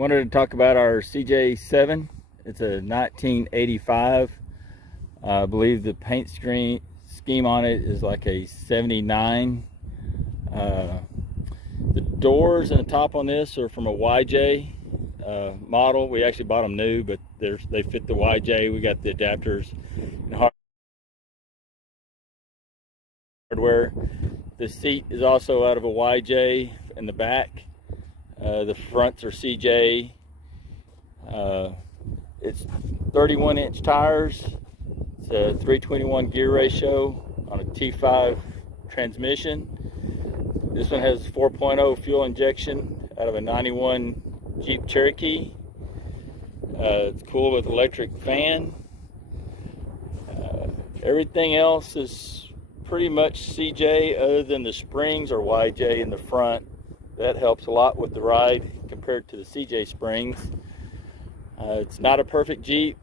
Wanted to talk about our CJ7. It's a 1985. I believe the paint scheme on it is like a 79. The doors and the top on this are from a YJ model. We actually bought them new, but they fit the YJ. We got the adapters and hardware. The seat is also out of a YJ in the back. The fronts are CJ. It's 31-inch tires. It's a 321 gear ratio on a T5 transmission. This one has 4.0 fuel injection out of a 91 Jeep Cherokee. It's cool with electric fan. Everything else is pretty much CJ other than the springs or YJ in the front. That helps a lot with the ride compared to the CJ springs. It's not a perfect Jeep.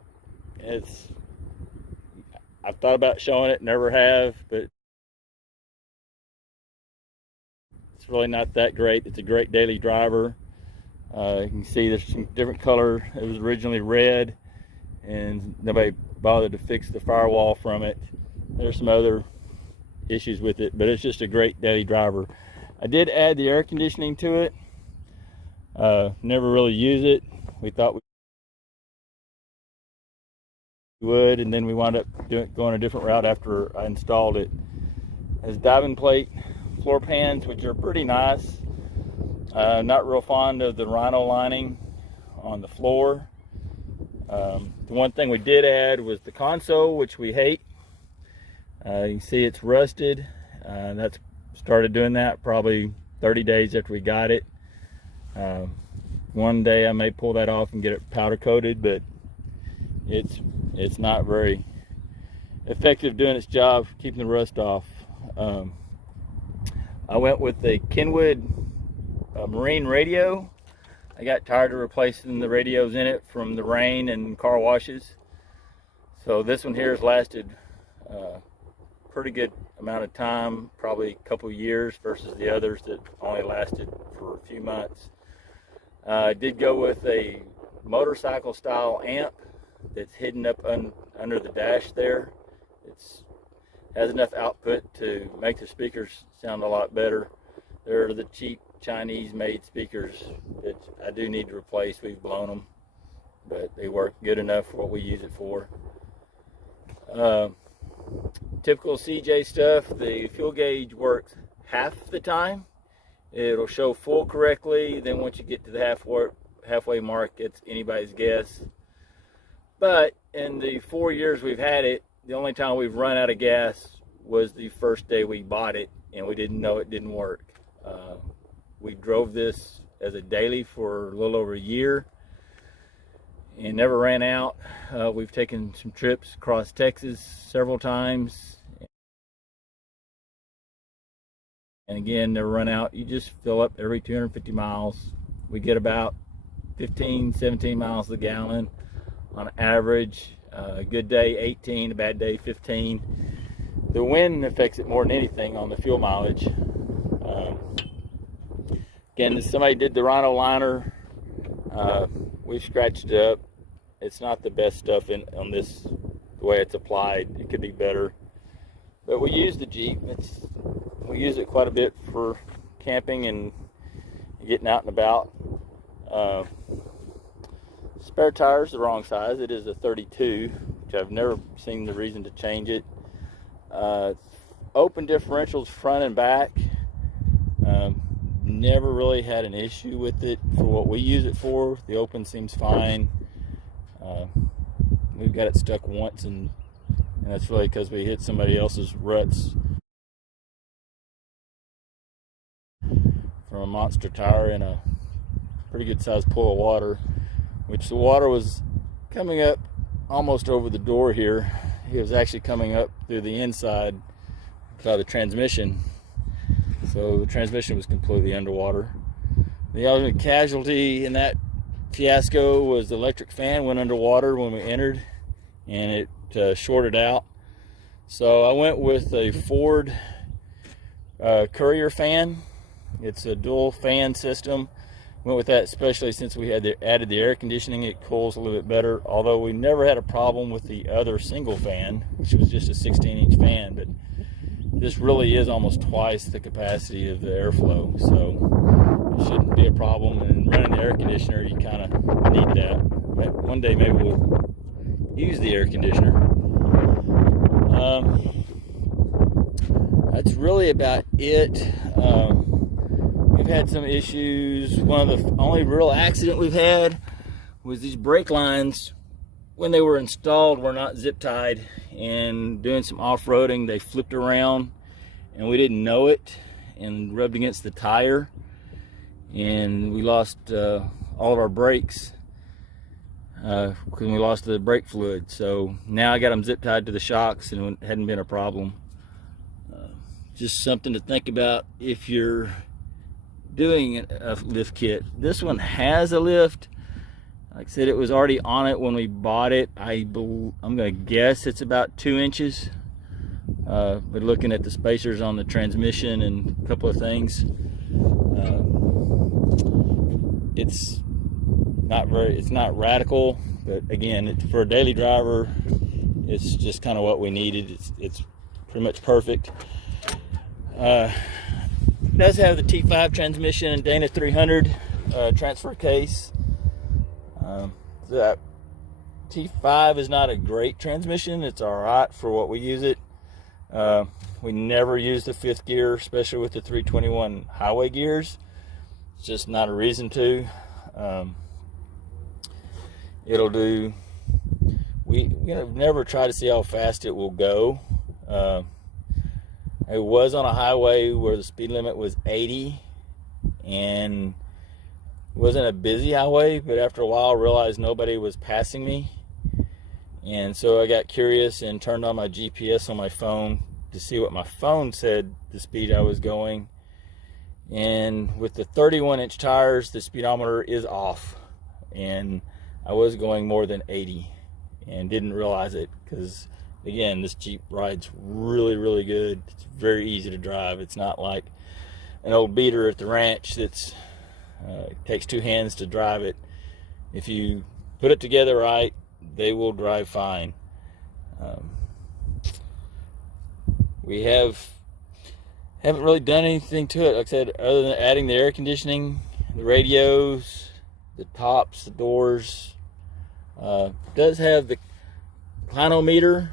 I've thought about showing it, never have, but it's really not that great. It's a great daily driver. You can see there's some different color. It was originally red, and nobody bothered to fix the firewall from it. There's some other issues with it, but it's just a great daily driver. I did add the air conditioning to it. Never really use it. We thought we would, and then we wound up going a different route after I installed it. It has diving plate floor pans, which are pretty nice. Not real fond of the rhino lining on the floor. The one thing we did add was the console, which we hate. You can see it's rusted. That's started doing that probably 30 days after we got it. One day I may pull that off and get it powder coated, but it's not very effective doing its job keeping the rust off. I went with the Kenwood marine radio. I got tired of replacing the radios in it from the rain and car washes, so this one here has lasted pretty good amount of time, probably a couple years, versus the others that only lasted for a few months. I did go with a motorcycle style amp that's hidden up under the dash there. It has enough output to make the speakers sound a lot better. They're the cheap Chinese made speakers that I do need to replace. We've blown them, but they work good enough for what we use it for. Typical CJ stuff, the fuel gauge works half the time. It'll show full correctly, then once you get to the halfway mark, it's anybody's guess. But in the 4 years we've had it, the only time we've run out of gas was the first day we bought it, and we didn't know it didn't work. We drove this as a daily for a little over a year and never ran out. We've taken some trips across Texas several times, and again, never run out. You just fill up every 250 miles. We get about 15, 17 miles a gallon on average. A good day 18, a bad day 15. The wind affects it more than anything on the fuel mileage. Again, somebody did the rhino liner. We've scratched it up. It's not the best stuff on this, the way it's applied. It could be better, but we use the Jeep. We use it quite a bit for camping and getting out and about. Spare tires the wrong size. It is a 32, which I've never seen the reason to change it. Open differentials front and back. Never really had an issue with it for what we use it for. The open seems fine. We've got it stuck once, and that's really because we hit somebody else's ruts from a monster tire in a pretty good sized pool of water, which the water was coming up almost over the door here. It was actually coming up through the inside of the transmission, so the transmission was completely underwater. The other casualty in that fiasco was the electric fan went underwater when we entered, and it shorted out. So I went with a Ford Courier fan. It's a dual fan system. went with that, especially since we had added the air conditioning. It cools a little bit better, although we never had a problem with the other single fan, which was just a 16-inch fan. But this really is almost twice the capacity of the airflow, so it shouldn't be a problem. And running the air conditioner, you kind of need that. One day maybe we'll use the air conditioner. That's really about it. We've had some issues. One of the only real accident we've had was these brake lines, when they were installed, were not zip tied, and doing some off-roading they flipped around and we didn't know it and rubbed against the tire, and we lost all of our brakes because we lost the brake fluid. So now I got them zip tied to the shocks and it hadn't been a problem. Just something to think about if you're doing a lift kit. This one has a lift. Like I said, it was already on it when we bought it. I'm gonna guess it's about 2 inches. But looking at the spacers on the transmission and a couple of things, it's not radical, but again, for a daily driver, it's just kind of what we needed. It's pretty much perfect. It does have the T5 transmission and Dana 300 transfer case. That T5 is not a great transmission. It's all right for what we use it. We never use the 5th gear, especially with the 321 highway gears. It's just not a reason to. It'll do. We never try to see how fast it will go. I was on a highway where the speed limit was 80, and it wasn't a busy highway, but after a while I realized nobody was passing me, and so I got curious and turned on my GPS on my phone to see what my phone said the speed I was going. And with the 31-inch tires, the speedometer is off, and I was going more than 80 and didn't realize it, because again, this Jeep rides really, really good. It's very easy to drive. It's not like an old beater at the ranch that's it takes 2 hands to drive it. If you put it together right, they will drive fine. We haven't really done anything to it, like I said, other than adding the air conditioning, the radios, the tops, the doors. It does have the clinometer.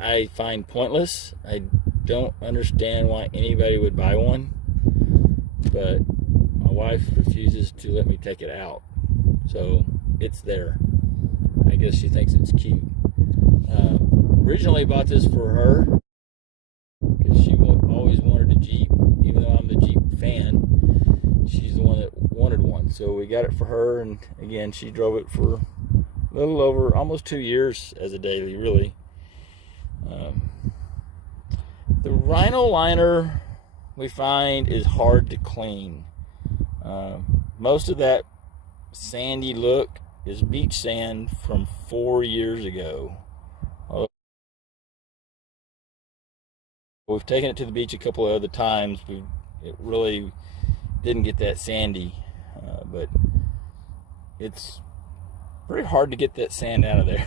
I find pointless. I don't understand why anybody would buy one, but my wife refuses to let me take it out, so it's there. I guess she thinks it's cute. Originally bought this for her because she always wanted a Jeep. Even though I'm the Jeep fan, she's the one that wanted one, so we got it for her. And again, she drove it for a little over almost 2 years as a daily, really. The Rhino liner, we find, is hard to clean. Most of that sandy look is beach sand from 4 years ago. We've taken it to the beach a couple of other times. It really didn't get that sandy, but it's pretty hard to get that sand out of there.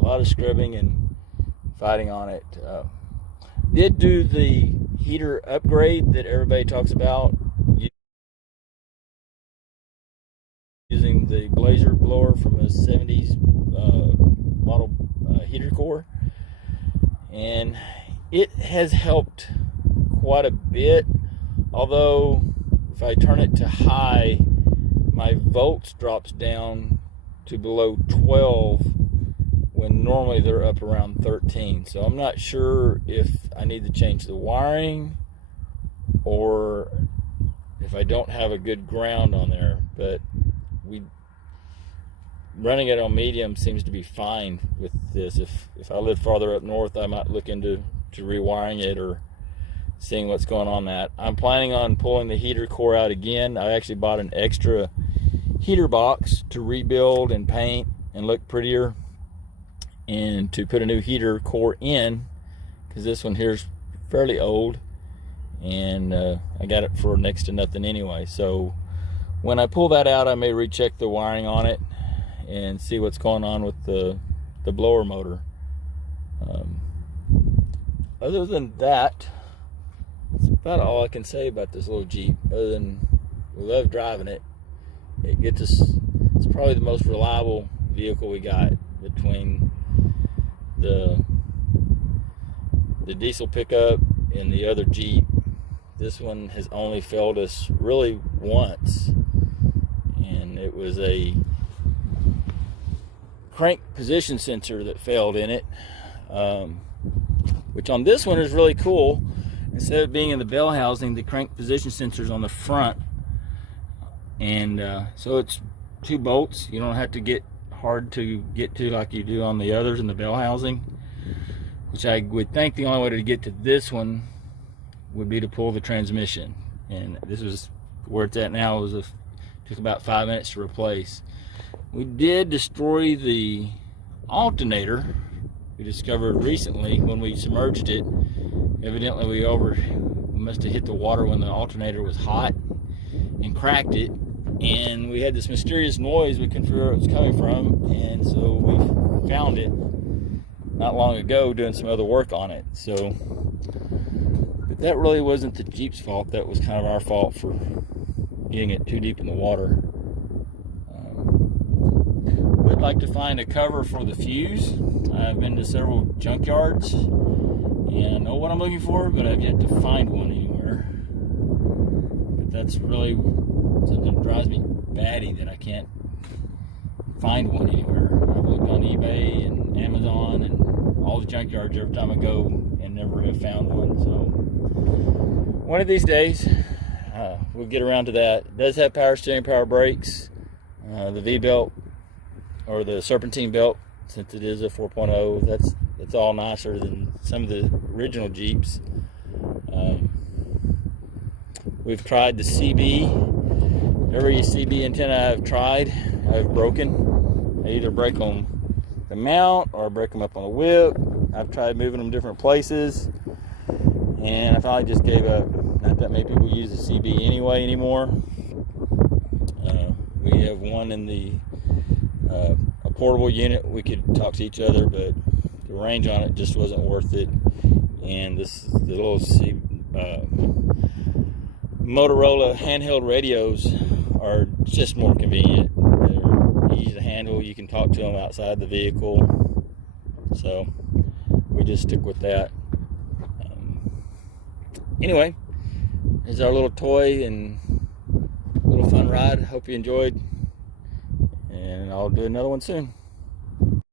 A lot of scrubbing and fighting on it. Did do the heater upgrade that everybody talks about, using the Blazer blower from a 70s model heater core, and it has helped quite a bit. Although if I turn it to high, my volts drops down to below 12 when normally they're up around 13. So I'm not sure if I need to change the wiring or if I don't have a good ground on there. But running it on medium seems to be fine with this. If I live farther up north, I might look into rewiring it or seeing what's going on that. I'm planning on pulling the heater core out again. I actually bought an extra heater box to rebuild and paint and look prettier, and to put a new heater core in, because this one here's fairly old, and I got it for next to nothing anyway. So When I pull that out, I may recheck the wiring on it and see what's going on with the blower motor. Other than that, that's about all I can say about this little Jeep, other than we love driving it. It gets us, it's probably the most reliable vehicle we got between the diesel pickup and the other Jeep. This one has only failed us really once, and it was a crank position sensor that failed in it, which on this one is really cool. Instead of being in the bell housing, the crank position sensor's on the front, and so it's 2 bolts. You don't have to get hard to get to like you do on the others in the bell housing, which I would think the only way to get to this one would be to pull the transmission, and this was where it's at now. It took about 5 minutes to replace. We did destroy the alternator. We discovered recently when we submerged it, evidently we must have hit the water when the alternator was hot and cracked it, and we had this mysterious noise we couldn't figure out where it was coming from, and so we found it not long ago doing some other work on it. So, but that really wasn't the Jeep's fault. That was kind of our fault for getting it too deep in the water. Would like to find a cover for the fuse. I've been to several junkyards and I know what I'm looking for, but I've yet to find one anywhere. But that's really something that drives me batty, that I can't find one anywhere. I've looked on eBay and Amazon and all the junkyards every time I go and never have found one. So one of these days we'll get around to that. It does have power steering, power brakes, the V-belt or the serpentine belt, since it is a 4.0. That's all nicer than some of the original Jeeps. We've tried the CB. Every CB antenna I've tried, I've broken. I either break on the mount or I break them up on the whip. I've tried moving them different places, and I finally just gave up. Not that many people use the CB anyway anymore. We have one in a portable unit. We could talk to each other, but the range on it just wasn't worth it. And the little Motorola handheld radios are just more convenient. They're easy to handle. You can talk to them outside the vehicle. So we just stick with that. Anyway, here's our little toy and little fun ride. Hope you enjoyed, and I'll do another one soon.